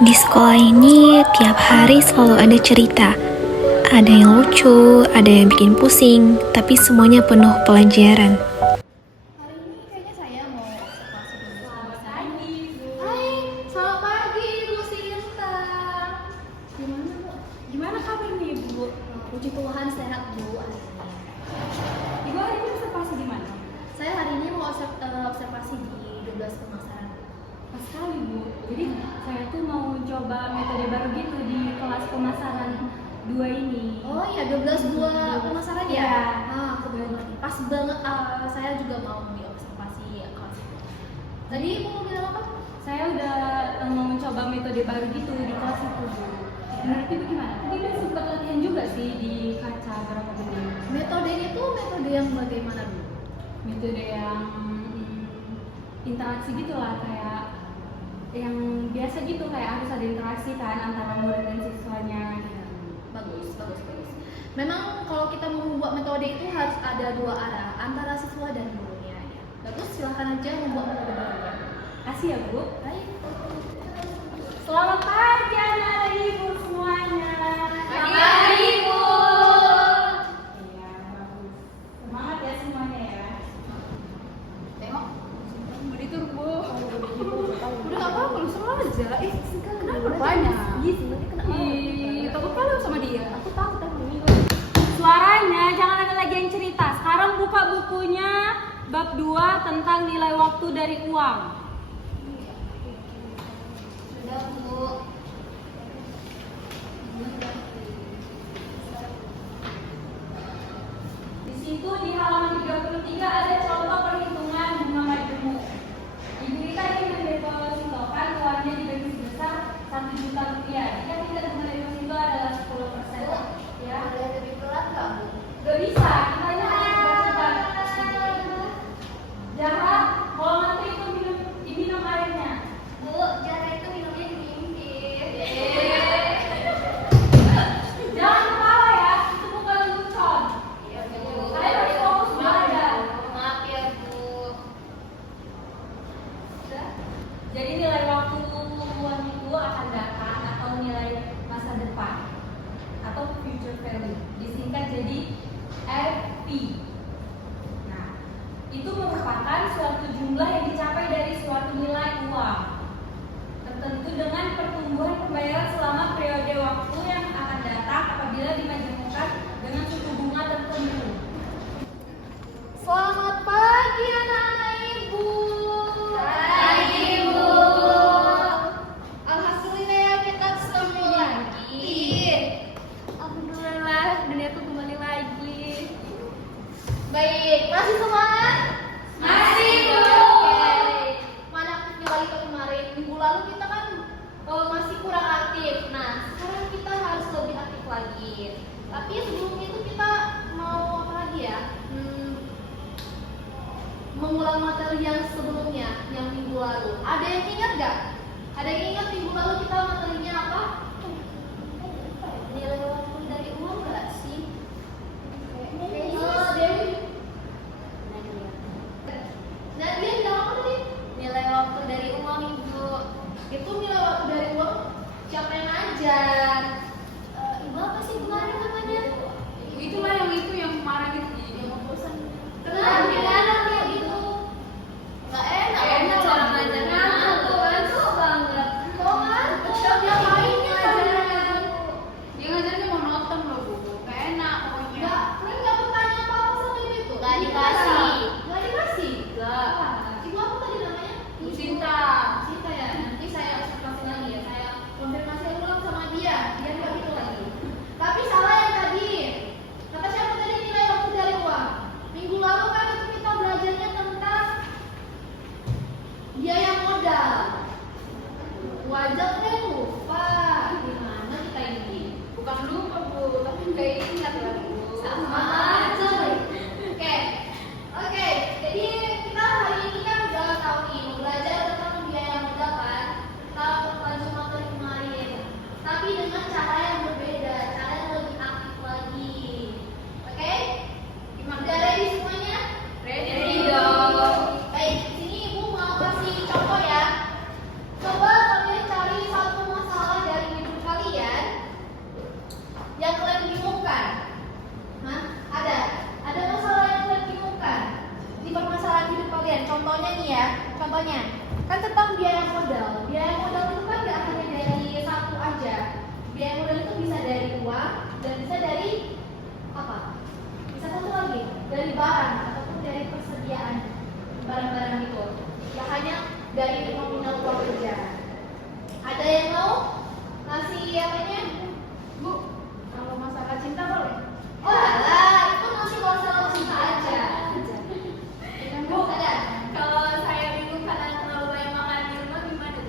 Di sekolah ini tiap hari selalu ada cerita. Ada yang lucu, ada yang bikin pusing, tapi semuanya penuh pelajaran. Hari ini kayaknya saya mau observasi dulu. Selamat pagi, Bu. Hai, selamat pagi, Bu Sinta. Gimana, Bu? Gimana kabar nih, Bu? Puji Tuhan sehat, Bu. Ibu hari ini observasi di mana? Saya hari ini mau observasi di 12 pemasaran. Pas sekali, Bu. Jadi saya tuh mau coba metode baru gitu di kelas pemasaran 2 ini. Oh iya, 12 pemasaran ya? Iya. Aku baru ngerti. Pas banget, saya juga mau diobservasi kelas itu. Tadi Ibu mau bilang apa? Saya udah mau mencoba metode baru gitu di kelas itu, Bu. Menurut Ibu gimana? Tadi udah sempat latihan juga sih di kaca berapa menit. Metodenya tuh metode yang bagaimana, Bu? Metode yang interaksi gitu lah, kayak yang biasa gitu, kayak harus ada interaksi kan antara murid dan siswanya. Bagus. Memang kalau kita mau membuat metode itu harus ada dua arah, antara siswa dan gurunya ya. Bagus, silahkan aja membuat metode barunya. Kasih ya, Bu. Baik. Selamat pagi anak ibu semuanya. Selamat pagi, Bu. Iya, bagus. Semangat ya semuanya ya. Tengok. Beritur, Bu. Udah nggak apa-apa, lu sama aja. Kenapa banyak? Takut kalau sama dia. Aku tahu. Suaranya jangan ada lagi yang cerita. Sekarang buka bukunya bab 2 tentang nilai waktu dari uang. Sudah, Bu. Di situ di halaman 33 ada contoh perhitungan bunga majemuk. Ibu Rita ingin mendepositokan uangnya dibagi sebesar 1 juta rupiah. Jika tidak bunga deposito adalah 10%. Ya. Boleh lebih pelan nggak, Bu? Gak bisa, kita ini cepat-cepat. Jahat, kalau nanti itu diminum airnya. Bu, Jahat itu minumnya diminggir. Jangan ketawa ya, itu bukan lelucon. Iya, Bu. Kalian harus fokus belajar. Maaf ya, Bu. Jadi nilai waktu uang itu akan datang atau nilai masa depan atau future value, disingkat jadi FV. Nah, itu merupakan suatu jumlah yang dicapai dari suatu nilai uang tertentu dengan pertumbuhan pembayaran selama periode waktu yang akan datang apabila dimajemukkan dengan suku bunga tertentu. Selamat pagi anak-anak Ibu. Pagi, Bu. Alhamdulillah ya kita ketemu lagi. Alhamdulillah duniaku kembali lagi. Baik, masih semangat? Masih, Bu. Mana aktifnya lagi ke kemarin? Minggu lalu kita kan masih kurang aktif. Nah, sekarang kita harus lebih aktif lagi. Tapi sebelum itu kita mau apa lagi ya? Mengulang materi yang sebelumnya, yang minggu lalu. Ada yang ingat gak? Ada yang ingat minggu lalu kita materinya apa? Nilai waktu dari uang gak sih? Dewi. Nadia bilang apa tadi? Nilai waktu dari uang, Ibu. Itu nilai waktu dari uang siapa yang ngajar? Ibu apa sih kemarin namanya? Itulah yang kemarin itu. Yang bosan. Kenapa kayak gitu? Gak enak cara ngajarnya. Ngantuk banget. Kok ngantuk? aja kan lupa. Gimana kita ini? Bukan lupa Bu, tapi kayak ingat lah Bu. Sama aja. Oke, oke. Jadi kita hari ini kan udah tahu nih mau belajar tentang biaya modal kan. Tahu lanjut materi kemarin. Tapi dengan cara yang berbeda, cara yang lebih aktif lagi. Oke? Gimana? Udah ready semuanya? Ready dong. Baik, di sini Ibu mau kasih contoh ya. Coba kalian cari satu masalah dari hidup kalian yang kalian bingungkan. Hah? Ada masalah yang kalian bingungkan di permasalahan hidup kalian. Contohnya nih ya, contohnya kan tentang biaya modal. Biaya modal itu kan nggak hanya dari satu aja. Biaya modal itu bisa dari uang dan bisa dari apa? Bisa satu lagi dari barang ataupun dari persediaan barang-barang itu. Ya hanya dari nominal uang saja. Ada yang mau ngasih apanya? Bu, kalau masalah cinta boleh? Oh alah, itu masih masalah cinta aja. Bu, ada? Kalau saya bingung karena terlalu banyak makan di rumah gimana tuh?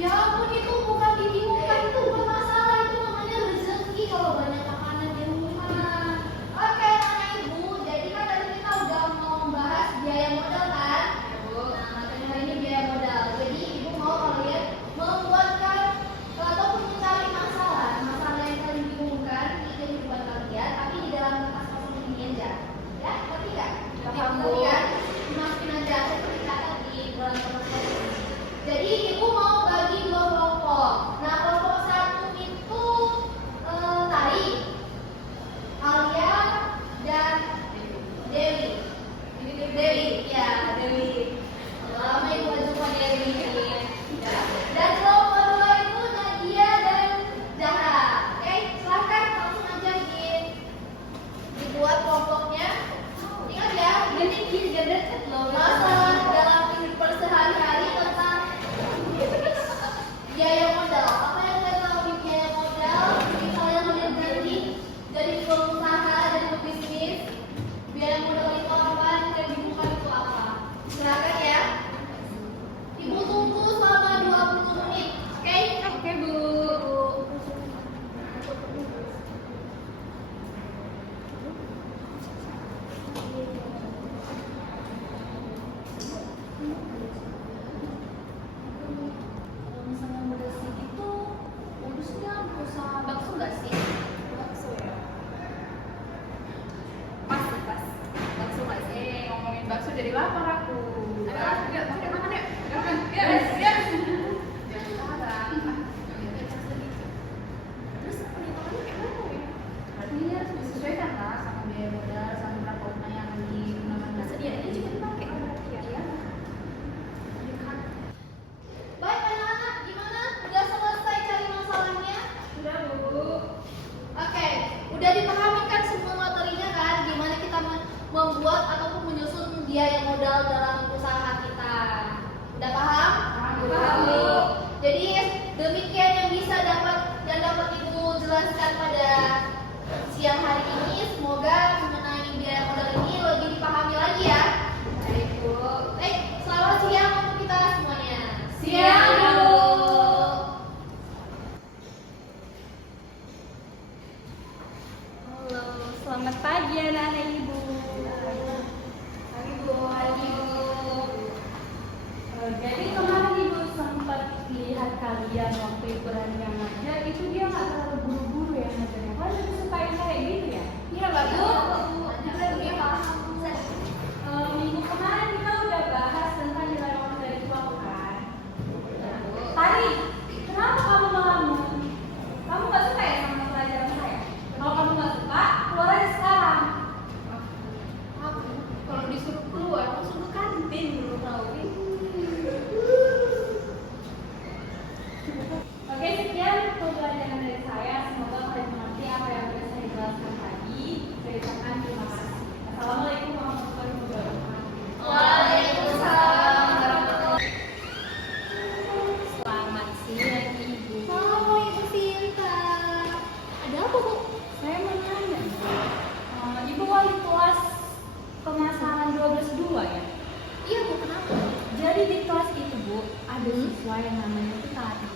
Ya ampun, itu bukan dibingungkan, itu bukan masalah, itu namanya rezeki kalau banyak makanan di rumah. Oke, anak ibu, jadi kan tadi kita udah mau membahas biaya modal kan? Nah, materi hari ini biaya modal. Jadi ibu mau kalian membuatkan ataupun mencari masalah yang kalian bingungkan di kehidupan kalian, tapi di dalam kertas kosong ini aja. Ya, ngerti nggak? Paham Bu? Kan? Dimasukin aja, saya catat di dalam kertas kosong ini. Jadi ibu mau bagi dua kelompok. Nah, kelompok satu itu Tari, Alia, dan Dewi. Dewi, ya Dewi. Lama ibu jumpa Dewi. Ya. Dan kelompok dua itu Nadia dan Zahra. Oke, silakan langsung aja dibuat kelompoknya. Ingat ya, ini gender masalah dalam kehidupan sehari-hari tentang biaya modal. Apa yang kalian tahu di biaya modal? Misalnya kalian dari pengusaha, dari pebisnis, biaya modal itu apa? Dan dibungkam itu apa? Silakan ya. Ibu tunggu selama 20 menit. Oke? Oke, Bu. Kalau misalnya modal segitu, urusnya usaha bakso nggak sih? Bakso ya. Pas. Bakso nggak sih? Ngomongin bakso jadi lapar aku. Ayo, makan yuk. Ya. Terus perhitungannya kayak mana ya? Berarti ini harus disesuaikan lah sama biaya modal, sama berapa uang yang digunakan. Nah, sedianya juga dipakai berarti ya. Baik anak-anak, gimana? Udah selesai cari masalahnya? Udah Bu. Oke, udah dipahami kan semua materinya kan? Gimana kita membuat ataupun menyusun biaya modal dalam usaha kita? Udah paham? Paham Bu. Jadi demikian yang dapat Ibu jelaskan pada siang hari ini. Semoga mengenai biaya modal ini lebih dipahami lagi ya. Baik Bu. Baik, selamat siang untuk kita semuanya. Siang Bu. Halo, selamat pagi anak-anak ibu. Pagi Bu. Pagi Bu. Jadi kemarin ibu sempat lihat kalian waktu ibu yang ngajar, itu dia nggak terlalu buru-buru ya ngajarnya. Kalian lebih suka yang kayak gitu ya? Iya Pak Bu. Iya paham. Minggu kemarin kita udah bahas tentang nilai modal itu apa kan? Tari, kenapa kamu melamun? Kamu nggak suka ya sama pelajaran saya? Kalau kamu nggak suka, keluar aja sekarang. Kalau disuruh keluar langsung ke kantin dulu tahu. Oke, sekian pembelajaran dari saya. Semoga kalian mengerti apa yang sudah saya jelaskan tadi. Saya ucapkan terima kasih. Assalamualaikum warahmatullahi wabarakatuh. Waalaikumsalam warahmatullahi. Selamat siang Ibu. Halo Ibu Sinta. Ada apa Bu? Saya mau nanya, Ibu wali kelas pemasaran 12-2 ya? Iya Bu, kenapa? Jadi di kelas itu Bu, ada siswa yang namanya itu Tari.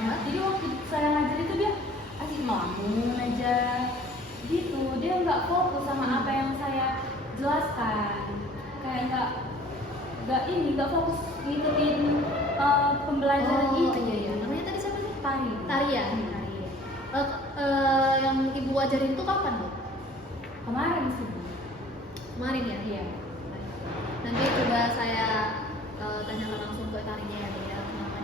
Ya. Jadi waktu saya ngajar itu dia asik ngelamun aja gitu, dia nggak fokus sama apa yang saya jelaskan, kayak nggak fokus ngikutin pembelajaran Oh, itu. iya iya. Namanya tadi siapa sih? Tari. Tari ya? Tari. Yang ibu ajarin tuh kapan, Bu? Kemarin sih Bu. Kemarin ya? Iya. Nanti coba saya tanyakan langsung ke tarinya ya, Bu,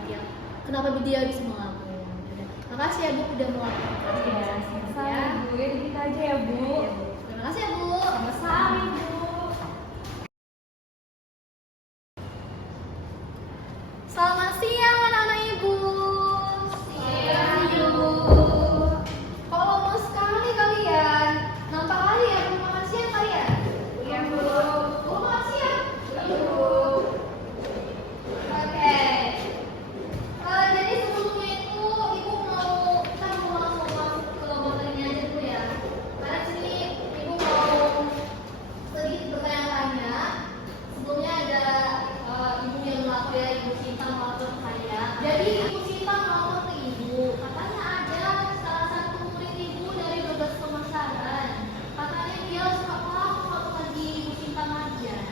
ya. Kenapa dia bisa melamun. Makasih ya Bu udah melakukan Iya, sama Bu. Ya gitu aja ya Bu. Iya, Bu. Terima kasih ya Bu. Sama-sama Bu. Selamat siang anak-anak ibu. Siang ibu. Kok lama sekali kalian? Nampak kali ya belum makan siang kalian? Iya Bu. Belum makan siang? Iya Bu. Oke. Jadi sebelumnya itu ibu kita mau langsung masuk ke laboratoriumnya aja dulu ya. Karena sini ibu mau sedikit bertanya-tanya. Sebelumnya ada ibu yang melapor ya, Ibu Sinta melapor ke saya. Jadi Ibu Sinta melapor ke ibu. Katanya ada salah satu murid ibu dari 12 pemasaran. Katanya dia suka pelaku waktu lagi Ibu Sinta ngajar.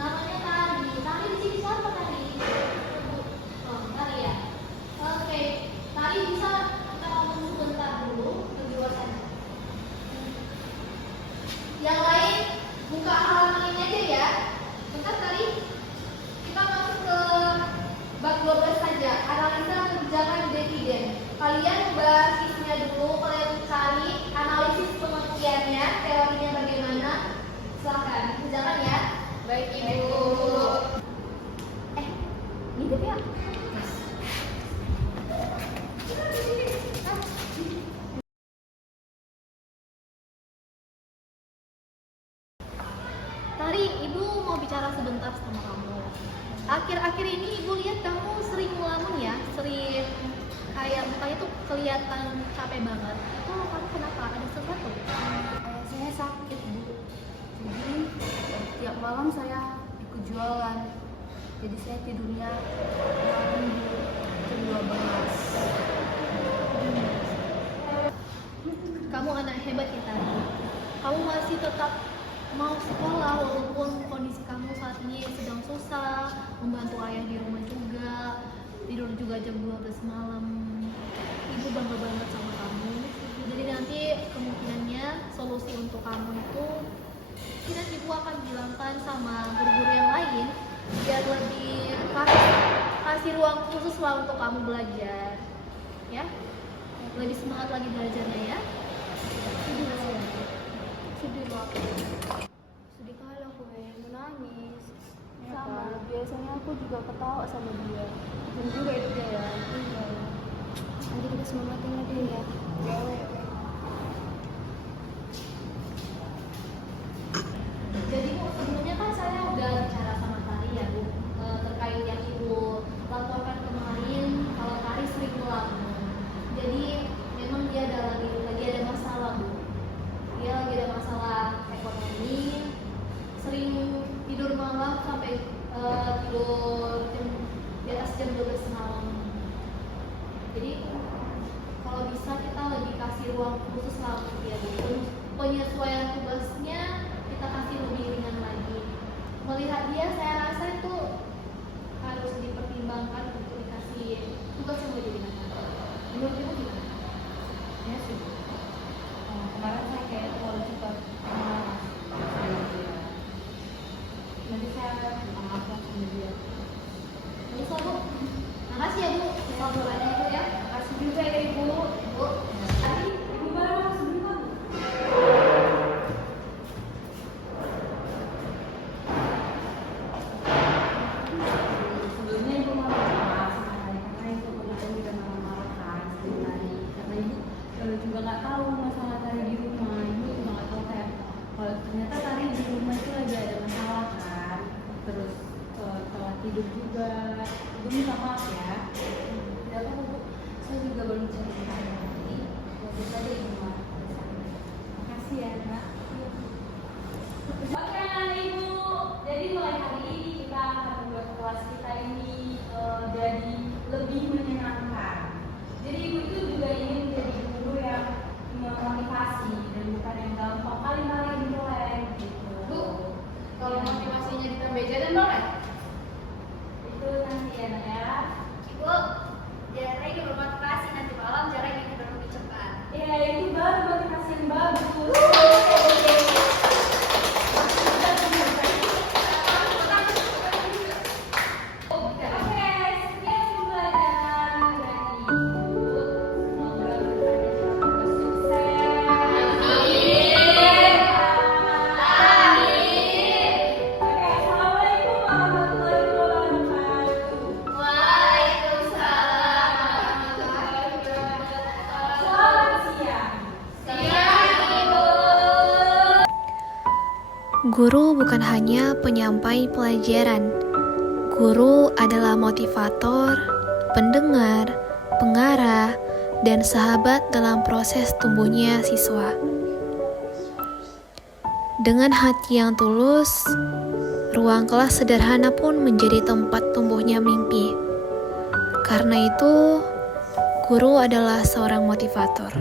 Namanya Tari. Tari di sini siapa Tari? Oh, Tari ya. Oke, Tari bisa kita ngomong sebentar dulu di luar sana. Yang lain buka halaman ini aja ya. Bentar Tari. Kita masuk ke bab 12 saja. Analisa kebijakan dividen. Kalian bahas isinya dulu. Kalian cari analisis pengertiannya, teorinya bagaimana. Silahkan, kerjakan ya. Baik Ibu. Ngintip ya. Tari, Ibu mau bicara sebentar sama kamu. Akhir-akhir ini Ibu lihat kamu sering ngelamun ya, sering kayak mukanya tuh kelihatan capek banget. Itu kamu kenapa? Ada sesuatu? Saya sakit Bu, jadi tiap malam saya ikut jualan, jadi saya tidurnya malam Bu, jam 12. Kamu anak hebat ya Tari. Kamu masih tetap mau sekolah walaupun kondisi kamu saat ini sedang susah, membantu ayah di rumah juga, tidur juga jam 12 malam. Ibu bangga banget sama kamu. Jadi nanti kemungkinannya solusi untuk kamu itu mungkin ibu akan bilangkan sama guru-guru yang lain biar lebih kasih ruang khusus lah untuk kamu belajar, ya. Lebih semangat lagi belajarnya ya. Sedih banget. Sedih kali aku kayak menangis. Sama, biasanya aku juga ketawa sama dia. Dan juga itu dia ya. Iya. Nanti kita semangatin aja ya. Jadi Bu, sebelumnya kan saya udah bicara sama Tari ya Bu, terkait yang Ibu laporkan kemarin kalau Tari sering ngelamun. Jadi memang dia lagi ada masalah Bu. Dia lagi ada masalah ekonomi, sering tidur malam sampai tidur di atas jam 12 malam. Jadi kalau bisa kita lebih kasih ruang khusus lah untuk dia Bu. Penyesuaian tugasnya kita kasih lebih ringan lagi. Melihat dia, saya rasa itu harus dipertimbangkan untuk dikasih tugas yang lebih ringan lagi. Menurut Ibu gimana? Ya sih Bu. Kemarin saya kayak terlalu cepat sama dia. Nanti saya minta maaf sama dia. Bisa Bu. Makasih ya Bu. Laporannya itu ya. Makasih juga ya Ibu. Bu. Tadi Ibu baru masuk sebentar. Sebelumnya Ibu mau minta maaf sama saya karena itu kebetulan juga marah-marah kan sama tadi. Karena Ibu juga nggak tahu masalah tadi di rumah. Ibu juga nggak tahu kayak kalau ternyata tadi di rumah itu lagi ada masalah kan. Terus telat tidur juga. Ibu minta maaf ya. Tidak apa-apa Bu. Saya juga baru cerita tadi. Waktu tadi Ibu marah. Makasih ya Nak. Oke Ibu, jadi mulai hari ini kita akan membuat kelas kita ini jadi lebih menyenangkan. Jadi Guru bukan hanya penyampai pelajaran. Guru adalah motivator, pendengar, pengarah, dan sahabat dalam proses tumbuhnya siswa. Dengan hati yang tulus, ruang kelas sederhana pun menjadi tempat tumbuhnya mimpi. Karena itu, guru adalah seorang motivator.